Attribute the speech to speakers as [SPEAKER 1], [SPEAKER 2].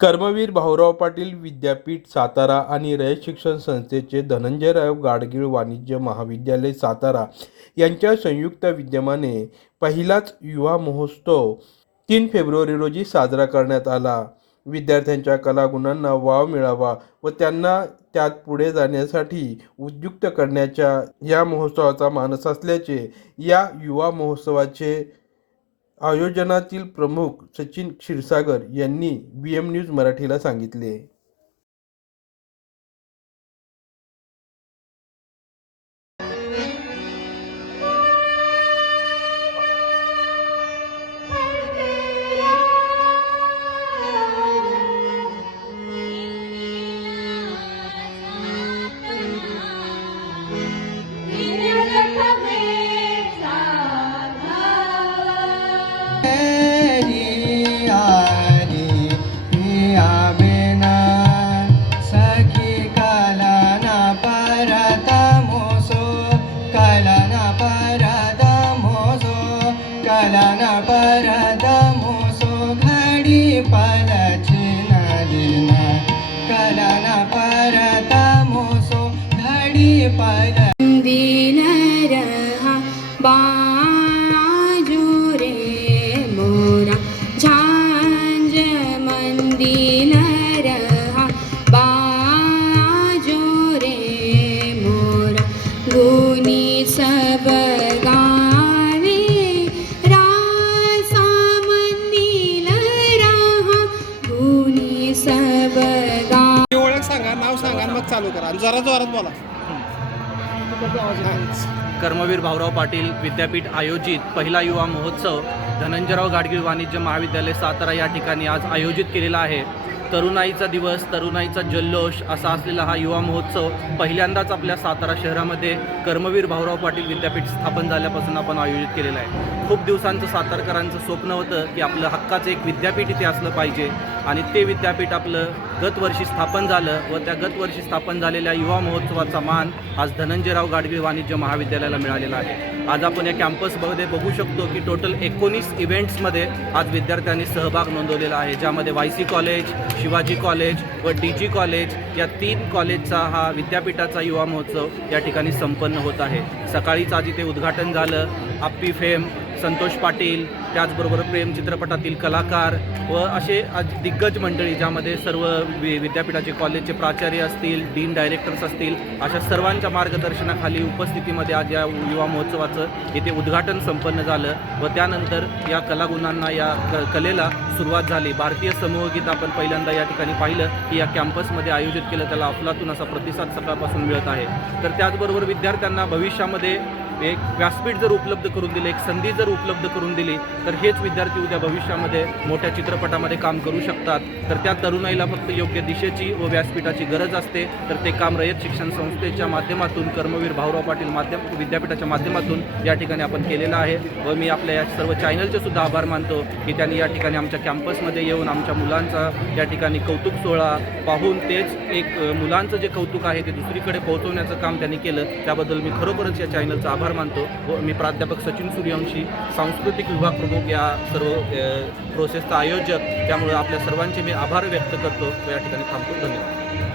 [SPEAKER 1] कर्मवीर भाऊराव पाटील विद्यापीठ सातारा आणि रयत शिक्षण संस्थेचे धनंजयराव गाडगीळ वाणिज्य महाविद्यालय सातारा यांच्या संयुक्त विद्यमाने पहिलाच युवा महोत्सव तीन फेब्रुवारी रोजी साजरा करण्यात आला. विद्यार्थ्यांच्या कलागुणांना वाव मिळावा व त्यांना त्यात पुढे जाण्यासाठी उद्युक्त करण्याच्या या महोत्सवाचा मानस असल्याचे या युवा महोत्सवाचे आयोजनातील प्रमुख सचिन क्षीरसागर यांनी बी एम न्यूज मराठीला सांगितले.
[SPEAKER 2] कलन परदमु सोघडी कलना परदमसो कलन परदमु कलना पद धी पलीन चालू करा आणि जरा जोरात बोला. कर्मवीर भाऊराव पाटील विद्यापीठ आयोजित पहिला युवा महोत्सव धनंजयराव गाडगीळ वाणिज्य महाविद्यालय सातारा या ठिकाणी आज आयोजित केलेला आहे. तरुणाईचा दिवस तरुणाईचा जल्लोष असा असलेला हा युवा महोत्सव पहिल्यांदाच आपल्या सातारा शहरामध्ये कर्मवीर भाऊराव पाटील विद्यापीठ स्थापन झाल्यापासून आपण आयोजित केलेलं आहे. खूप दिवसांचं सातारकरांचं स्वप्न होतं की आपलं हक्काचं एक विद्यापीठ इथे असलं पाहिजे. आणि ते विद्यापीठ आपलं गतवर्षी स्थापन झालं व त्या गतवर्षी स्थापन झालेल्या युवा महोत्सवाचा मान आज धनंजयराव गाडगे वाणिज्य महाविद्यालयाला मिळालेला आहे. आज आपण या कॅम्पसमध्ये बघू शकतो की टोटल एकोणीस इव्हेंट्समध्ये आज विद्यार्थ्यांनी सहभाग नोंदवलेला आहे. ज्यामध्ये Y C college Shivaji college व डी जी कॉलेज या तीन कॉलेजचा हा विद्यापीठाचा युवा महोत्सव या ठिकाणी संपन्न होत आहे. सकाळीच आज इथे उद्घाटन झालं. आप्पी फेम संतोष पाटील त्याचबरोबर प्रेम चित्रपटातील कलाकार व असे आज दिग्गज मंडळी ज्यामध्ये सर्व वि विद्यापीठाचे कॉलेजचे प्राचार्य असतील डीन डायरेक्टर्स असतील अशा सर्वांच्या मार्गदर्शनाखाली उपस्थितीमध्ये आज या युवा महोत्सवाचं इथे उद्घाटन संपन्न झालं व त्यानंतर या कलागुणांना या क कलेला सुरुवात झाली. भारतीय समूहगीत आपण पहिल्यांदा या ठिकाणी पाहिलं की या कॅम्पसमध्ये आयोजित केलं त्याला अफलातून असा प्रतिसाद सकाळपासून मिळत आहे. तर त्याचबरोबर विद्यार्थ्यांना भविष्यामध्ये एक व्यासपीठ जर उपलब्ध करून दिले एक संधी जर उपलब्ध करून दिली तर हेच विद्यार्थी उद्या भविष्यामध्ये मोठ्या चित्रपटामध्ये काम करू शकतात. तर त्या तरुणाईला फक्त योग्य दिशेची व व्यासपीठाची गरज असते. तर ते काम रयत शिक्षण संस्थेच्या माध्यमातून कर्मवीर भाऊराव पाटील माध्यम विद्यापीठाच्या माध्यमातून या ठिकाणी आपण केलेलं आहे. व मी आपल्या या सर्व चॅनलचे सुद्धा आभार मानतो की त्यांनी या ठिकाणी आमच्या कॅम्पसमध्ये येऊन आमच्या मुलांचा या ठिकाणी कौतुक सोहळा पाहून तेच एक मुलांचं जे कौतुक आहे ते दुसरीकडे पोहोचवण्याचं काम त्यांनी केलं. त्याबद्दल मी खरोखरच या चॅनलचा आभार मानतो. व मी प्राध्यापक सचिन सूर्यवंशी सांस्कृतिक विभाग प्रमुख या सर्व प्रोसेसचा आयोजक. त्यामुळे आपल्या सर्वांचे मी आभार व्यक्त करतो. या ठिकाणी थांबतो. धन्यवाद.